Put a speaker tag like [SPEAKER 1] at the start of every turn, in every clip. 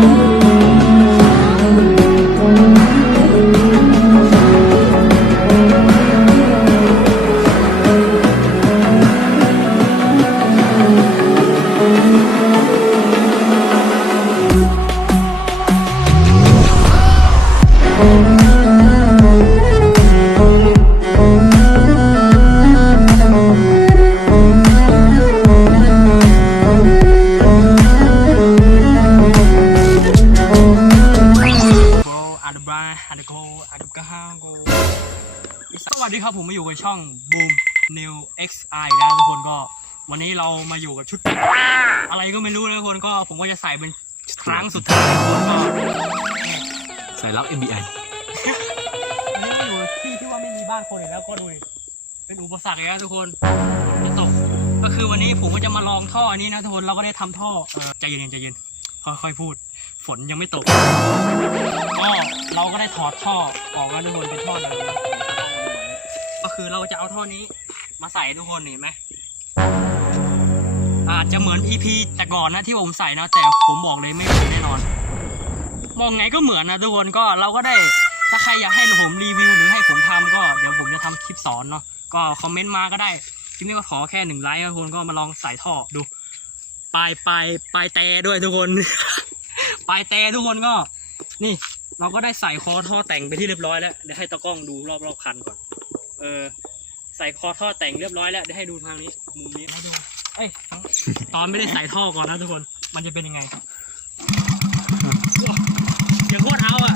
[SPEAKER 1] โก กอาดกาฮาโกสวัสดีครับผมมาอยู่กับช่อง Boom New XI นะทุกคนก็วันนี้เรามาอยู่กับชุด อะไรก็ไม่รู้นะทุกคนก็ผมก็จะใส่เป็นครั้งสุดท้ายทุกคนก็
[SPEAKER 2] สายลับ MBI
[SPEAKER 1] วันนี้มาอยู่ที่ที่ว่าไม่มีบ้านคนอีกแล้วก็ดูดิเป็นอุปสรรคเลยนะทุกคนจะตกก็คือวันนี้ผมก็จะมาลองท่ออันนี้นะทุกคนเราก็ได้ทำท่อเอ่อใจเย็นๆใจเย็นค่อยๆพูด ฝนยังไม่ตกก็เราก็ได้ถอดท่อออกแล้วทุกคนเป็นท่อเดิมนก็คือเราจะเอาท่อนี้ มาใส่ทุกคนเห็นไหมอาจจะเหมือน EP แต่ก่อนนะที่ผมใส่นะ แต่ผมบอกเลยไม่เหมือนแน่นอน มองไงก็เหมือนนะทุกคนก็เราก็ได้ถ้าใครอยากให้ผมรีวิวหรือให้ผมทำก็เดี๋ยวผมจะทำคลิปสอนเนาะก็คอมเมนต์มาก็ได้ที่นี่ก็ขอแค่หนึ่งไลค์นะทุกคนก็มาลองใส่ท่อดูปลายปลายปลายแต่ด้วยทุกคน ปลายแต่ทุกคนก็ นี่เราก็ได้ใส่คอท่อแต่งไปที่เรียบร้อยแล้วเดี๋ยวให้ตากล้องดูรอบรอบคันก่อน เออ ใส่คอท่อแต่งเรียบร้อยแล้วเดี๋ยวให้ดูทางนี้มุมนี้ให้ดูเอ้ยตอนไม่ได้ใส่ท่อก่อนนะทุกคน มันจะเป็นยังไงว้าวอย่างโคตรเอาอะ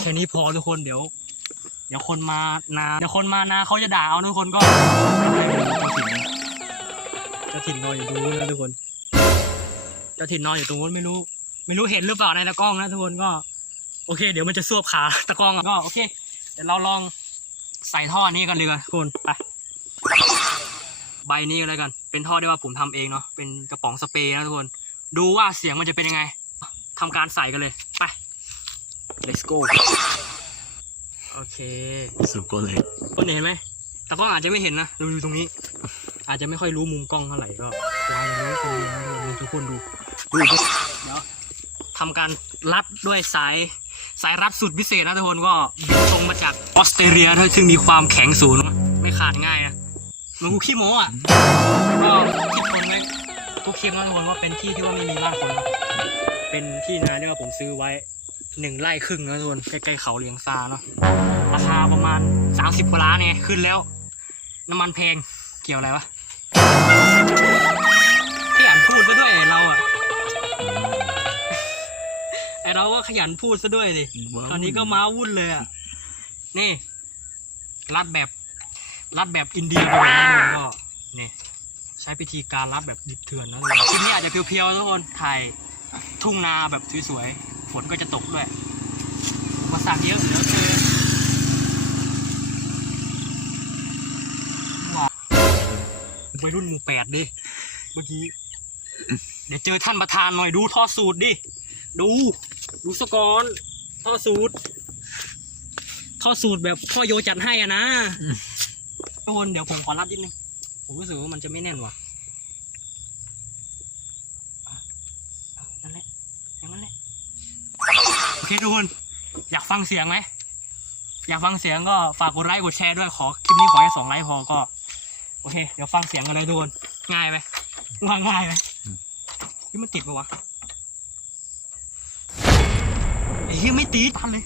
[SPEAKER 1] แค่นี้พอทุกคนเดี๋ยวเดี๋ยวคนมานาเดี๋ยวคนมานาเขาจะด่าเอาทุกคนก็ เจ้าถิ่นนอนอยู่ตรงนู้นนะทุกคน เจ้าถิ่นนอนอยู่ตรงนู้นไม่รู้ ไม่รู้เห็นหรือเปล่าในตะกล้องนะทุกคนก็ โอเค เดี๋ยวมันจะซวบขาตะกล้องอะก็โอเค เดี๋ยวเราลองใส่ท่อนี้กันเลยกันทุกคนไปใบนี้กันเลยกัน เป็นท่อที่ว่าผมทำเองเนาะเป็นกระป๋องสเปรย์นะทุกคน ดูว่าเสียงมันจะเป็นยังไงทำการใส่กันเลยไป let's go โอเค
[SPEAKER 2] สุดก็เลย
[SPEAKER 1] คนเห็นไหมแต่กล้องอาจจะไม่เห็นนะ ดูดูตรงนี้ อาจจะไม่ค่อยรู้มุมกล้องเท่าไหร่ก็ลองดูคนดูนะทุกคนดูดูเดี๋ยวทำการรัดด้วยสายสายรัดสุดพิเศษนะทุกคนก็บินตรงมาจากออสเตรเลียซึ่งมีความแข็งสูงไม่ขาดง่ายนะมือนกูขี้โม้อะก็คิดคนไว้ทุกคลิปนะทุกคนว่าเป็นที่ที่ว่าไม่มีบ้านคนเป็นที่นาที่ว่าผมซื้อไว้หนึ่งไร่ครึ่งนะทุกคนใกล้ๆเขาเลียงซาเนาะราคาประมาณสามสิบกว่าล้านเนี่ยขึ้นแล้ว น้ำมันแพงเกี่ยวอะไรวะ ขยันพูดซะด้วยไอ้เราอะ ไอเราก็ขยันพูดซะด้วยดิ ตอนนี้ก็ม้าวุ่นเลยอะ นี่ รัดแบบ รัดแบบอินเดียไปเลยนะทุกคนก็นี่ใช้พิธีการรัดแบบดิบเถื่อนนะทุกคนคลิปนี้อาจจะเพียวๆทุกคนถ่ายทุ่งนาแบบสวยๆ ฝนก็จะตกด้วยอุปสรรคเยอะเหลือเกิน ยรุ่นหมู่แปดดิเมื่อกี้ เดี๋ยวเจอท่านประธานหน่อยดูท่อสูตรดิ ดู ดูสกอนท่อสูตรท่อสูตรแบบพ่อโยจัดให้อะนะทุกคนเดี๋ยวผมขอรับนิดนึงผมรู้สึกว่ามันจะไม่แน่นว่ะอะอะนั่นแหละอย่างนั้นแหละโอเคทุกคนอยากฟังเสียงไหมอยากฟังเสียงก็ฝากกดไลค์กดแชร์ด้วยขอคลิปนี้ขอแค่สองไลค์พอก็ โอเค เดี๋ยวฟังเสียงกันเลยทุกคน ง่ายไหมว่าง่ายไหมที่มันติดปะวะไอ้เหี้ยไม่ติดพันเลย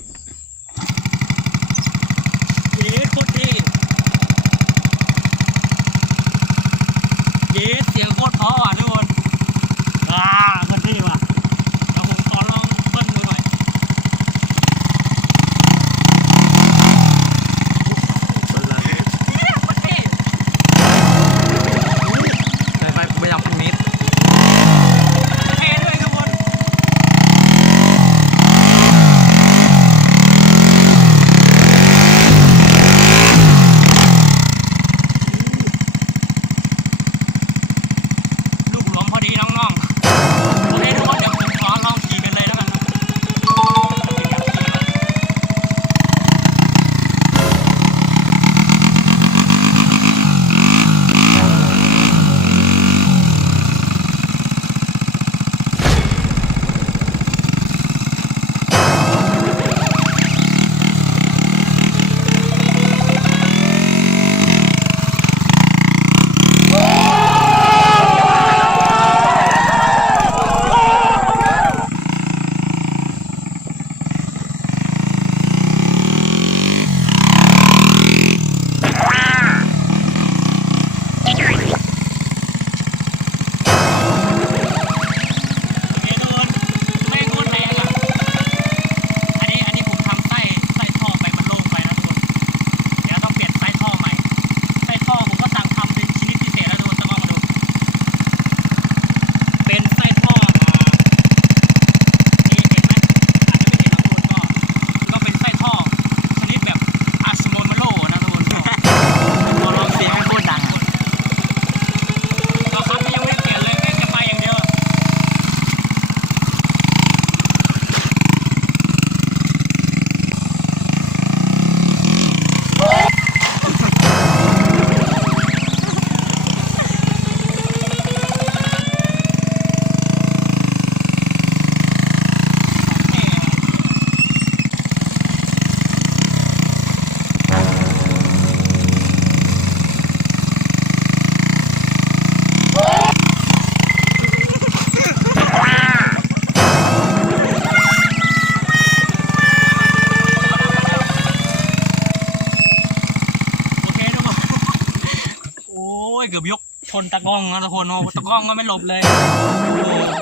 [SPEAKER 1] ยเกือบยกชนตะกล้องนะทุกคนโอ้ตะกล้องก็ไม่หลบเลย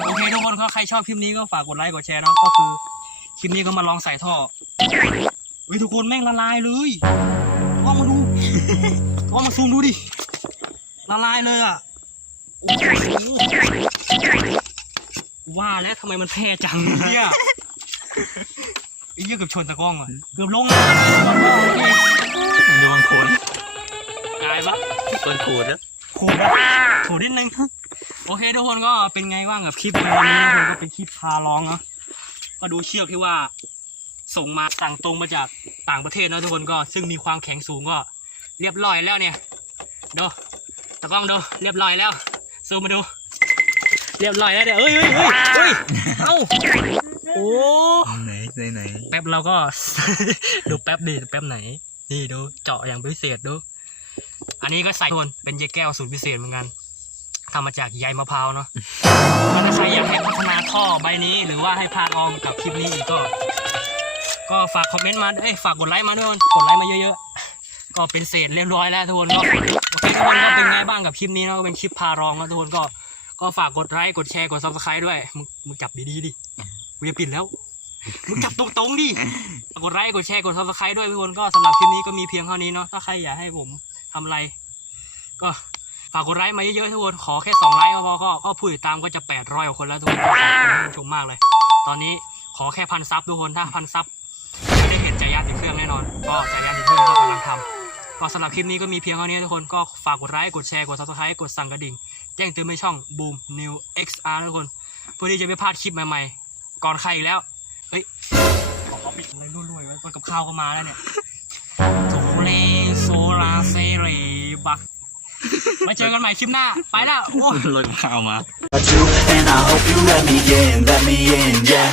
[SPEAKER 1] โอเคทุกคนก็ใครชอบคลิปนี้ก็ฝากกดไลค์กดแชร์นะก็คือคลิปนี้ก็มาลองใส่ท่อเฮ้ยทุกคนแม่งละลายเลยลองมาดูลองมาซูมดูดิละลายเลยอะว่าแล้วทำไมมันแพร่จังเนี่ยไอ้เหี้ยเกือบชนตะกล้องอะเกือบลงน้ำเลยโอเค
[SPEAKER 2] ดูมันโคนา
[SPEAKER 1] ยปะ
[SPEAKER 2] มันโคนนะ
[SPEAKER 1] โขดโขดนิดนึงโอเคทุกคนก็เป็นไงบ้างกับคลิปในวันนี้นะทุกคนก็เป็นคลิปพาร้องเนาะก็ดูเชือกที่ว่าส่งมาสั่งตรงมาจากต่างประเทศนะทุกคนก็ซึ่งมีความแข็งสูงก็เรียบร้อยแล้วเนี่ยดูตะกล้องดูเรียบร้อยแล้วซูมมาดู เรียบร้อยแล้วเนี่ยเอ้ยเอ้ยเอ้ยเอ้ยเอ้าโอ้
[SPEAKER 2] ไหนไหนไหน
[SPEAKER 1] แป๊บเราก็ ดูแป๊บดิแป๊บไหน นี่ดูเจาะอย่างพิเศษดู อันนี้ก็ใส่ทนเป็นเยแก้วสูตรพิเศษเหมือนกันทำมาจากใยมะพร้าวเนาะก็ถ้าใครอยากให้พัฒนาท่อใบนี้ หรือว่าให้พาอองกับคลิปนี้อีกก็ ก็ฝากคอมเมนต์มาเอ้ยฝากกดไลค์มาด้วยกดไลค์มาเยอะๆ ก็เป็นเศษเรียบร้อยแล้วทุกคนก็โอเคทุกคนก็เป็นไงบ้างกับคลิปนี้เนาะเป็นคลิปพารองแล้วทุกคนก็ก็ฝากกดไลค์กดแชร์กดซับสไครต์ด้วยมึงมึงจับดีๆดิกูจะปิดแล้วมึงจับตรงๆดิกดไลค์กดแชร์กดซับสไครต์ด้วยทุกคนก็สำหรับคลิปนี้ก็มีเพียงเท่านี้เนาะถ้าใครอยากให้ผม ทำอะไร ก็ฝากกดไลค์มาเยอะๆทุกคน ขอแค่สองไลค์ก็พอก็ก็ผู้ติดตามก็จะแปดร้อยกว่าคนแล้วทุกคนชมมากเลย ตอนนี้ขอแค่พันซับทุกคน ถ้าพันซับไม่ได้เห็นจักรยานติดเครื่องแน่นอน ก็จักรยานติดเครื่องก็กำลังทำก็สำหรับคลิปนี้ก็มีเพียงเท่านี้ทุกคนก็ฝากกดไลค์กดแชร์กดซับสไครต์กดสั่งกระดิ่ง แจ้งเตือนในช่อง Boom New XR ทุกคนเพื่อที่จะไม่พลาดคลิปใหม่ๆ ก่อนใครอีกแล้วเฮ้ยขอปิดอะไรรวยๆไว้กับข้าวก็มาแล้วเนี่ยโซเลโซลาเซเร บักไว้เจอกันใหม่คลิปหน้า ไปแล้วโอ้
[SPEAKER 2] ลอยข้าวมา
[SPEAKER 3] and I hope you let me in, let me in, yeah.